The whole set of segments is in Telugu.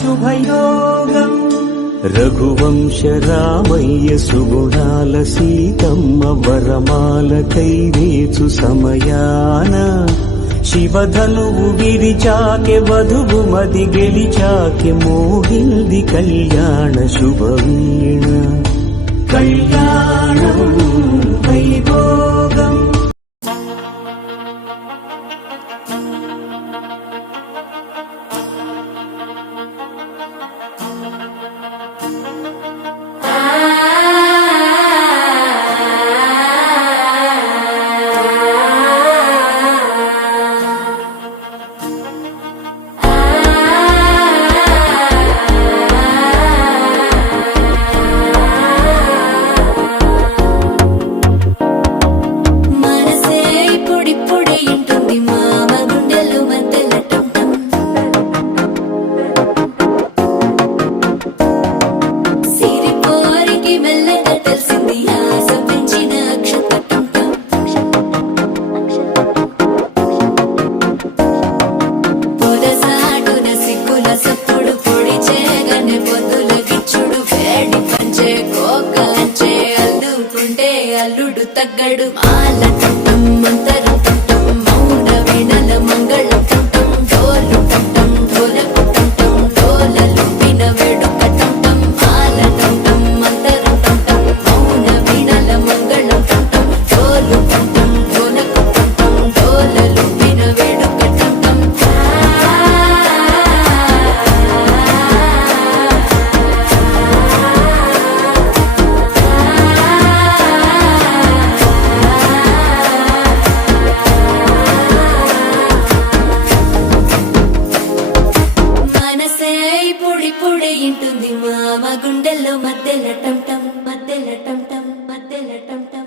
శుభయోగం రఘువంశ రామయ్య సుగుణాల సీతమ్మ వరమాలకై వేచు సమయాన శివధనువు విరిచాకె వధువు మది గెలిచాకె మోగింది కళ్యాణ శుభవీణ కళ్యాణం వైభోగం అల్లుడు తగ్గడు మాల టం మంతరం టం మౌన వీణల మంగళం టం డోలు టం ఢోలకు టం డోలలు విన వేడుక టం మాల టం మంతరం టం మౌన వీణల మంగళం టం డోలు టం ఢోలకు టం డోలలు విన వేడుక టం ఇంటుంది మామ గుండెల్లో మధ్యల టం టం మధ్యల టం టం మధ్యల టం టం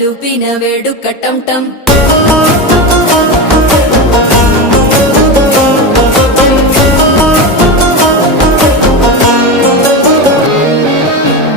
లూపిన వేడుక టం టం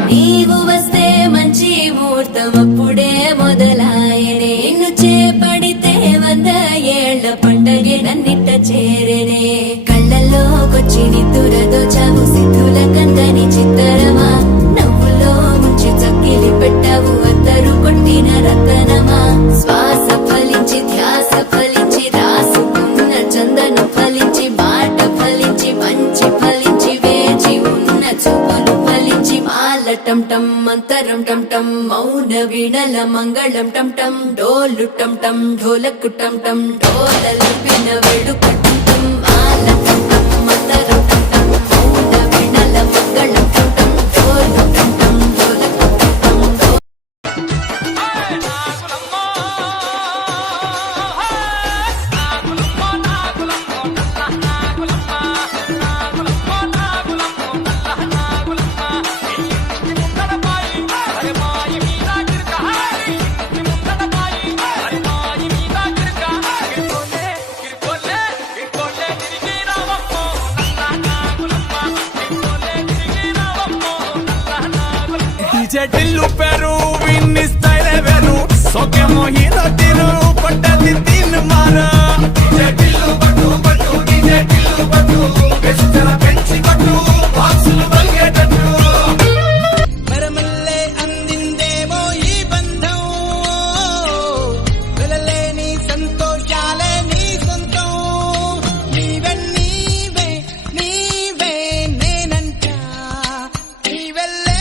నీవు వస్తే మంచి ముహూర్తం అప్పుడే మొదలాయనే నిన్ను చేపడితే 100 ఏళ్ల పండగే నన్నిట్ట చేరేనే కళ్ళల్లోకొచ్చి నిద్దురదోచావు సిద్ధుల కందని చిత్తరమా నవ్వులో ముంచి చక్కిలి పెట్టావు అత్తరు కొట్టిన రతనమా శ్వాస ఫలించి ధ్యాస ఫలించి రాసుకున్న చందనం ఫలించి మాట ఫలించి మంచి ఫలించి వేచి ఉన్న చూపులు ఫలించి మాల టం టం మంతరం టం టం మౌన వీణల మంగళం టం టం డోలు టం టం ఢోలకు టం టం డోలలు విన వేడుక టం టం మాల టం టం మంతరం టం టం మౌన వీణల మంగళం టం టం డోలు టం టం ఢోలకు టం టం టిల్లు పెరు విన్ని స్టైల్ వెరు సోకే మోహితో తిరు కొట్టది తిన్ మారా టిల్లు పట్టు పట్టు టిల్లు పట్టు వెచ్చల పెంచి పట్టు బాక్సులు బల్గేటట్టు మరమల్లే అందిందేమో ఈ బంధం వెలలేని సంతోషాలే నీ సొంతం నీవే నీవే నేనంట నీవెల్లే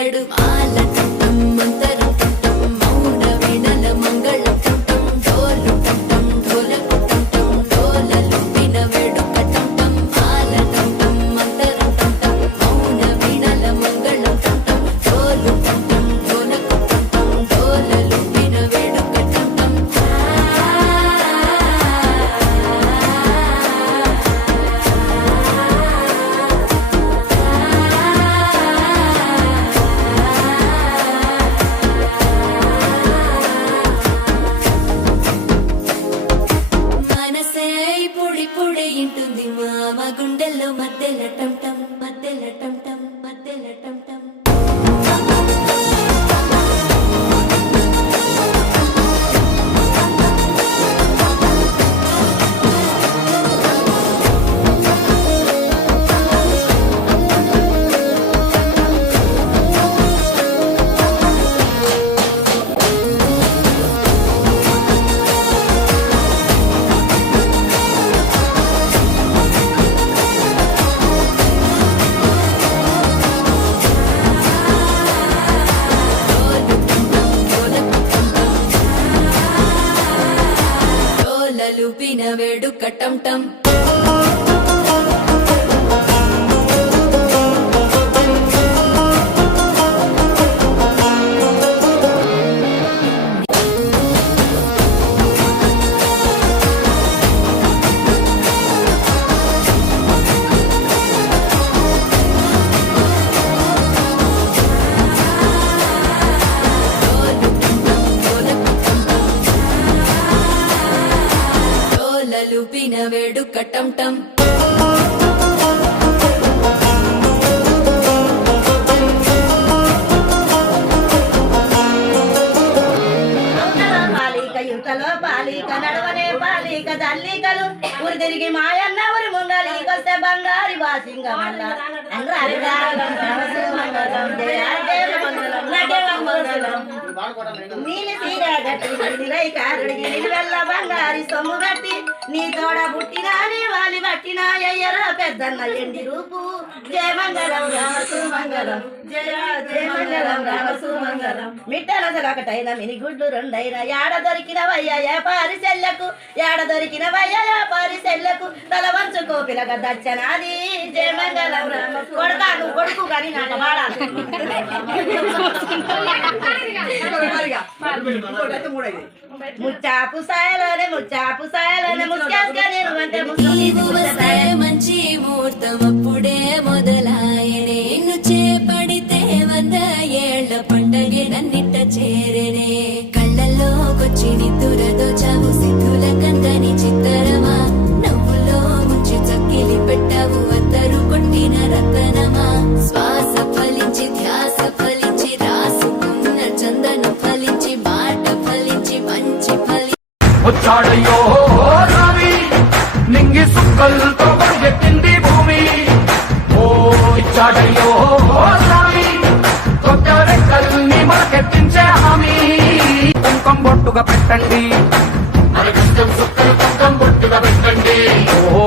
పలికెడు మాల టంటం మంతరం టంటం మౌన వీణల మంగళం టంటం డోలు టంటం ఢోలకు టంటం డోలలు విన వేడుక టంటం మాల టంటం మంతరం టంటం మౌన వీణల మంగళం టంటం డోలు టంటం ఢోలకు టంటం డోలలు విన వేడుక టంటం మనసే పొడి పొడి ఇంటుంది మామ గుండెల్లో మధ్యల టంటం మధ్యల టంటం మధ్యల టంటం డోలలు విన వేడుక టంటం డోలలు విన వేడుక టంటం పాలిక యువతలో పాలిక నడవనే పాలిక జల్లికలు ఊరి తిరిగి మాయన్న ఊరి ముంగలికొస్తే బంగారి వాసింగ మల్ల నీలి తీర గట్టి వెళ్ళ బంగారి సొమ్ము గట్టి నీ తోడ పుట్టినా నీ వాలి పట్టినా అయ్యరా పెద్దన్న ఎండి రూపు జయ మంగళం రామసు మంగళం జయ జయ మంగళం రామసు మంగళం మిట్టల ఒకటైన మిని గుడ్లు రెండైన యాడ దొరికిన వయ్య పారి సెల్లకు యాడ దొరికిన వయ్య పారి సెల్లకు తల వంచుకో పిలగ దచ్చనాది జయ మంగళం రామ కొడతా నువ్వు కొడుకు కానీ నాకు వాడాలి ముచ్చాపు సాయలోనే ముచ్చాపుగా నేను అంటే నీవు వస్తే మంచి ముహూర్తం అప్పుడే మొదలాయనే నిన్ను చేపడితే 100 ఏళ్ల పండగే నన్నిట్ట చేరనే కళ్ళల్లోకొచ్చి నిద్దురదోచావు సిద్ధుల కందని చిత్తరమా నవ్వులో ముంచి చక్కిలి పెట్టావు అత్తరు కొట్టిన రతనమా శ్వాస ఫలించి ధ్యాస ఫలించి రాసుకున్న చందనం ఫలించి మాట ఫలించి మంచి ఫలి వచ్చాడయ్యో రావి నింగి సుక్కలతో పరిగెత్తింది భూమి ఓ ఇచ్చాడయ్యో రావి కొత్త రెక్కల్ని మనకెత్తించే హామీ కుంకం బొట్టుగా పెట్టండి మన కష్టం సుక్కలు కుంకం బొట్టుగా పెట్టండి ఓ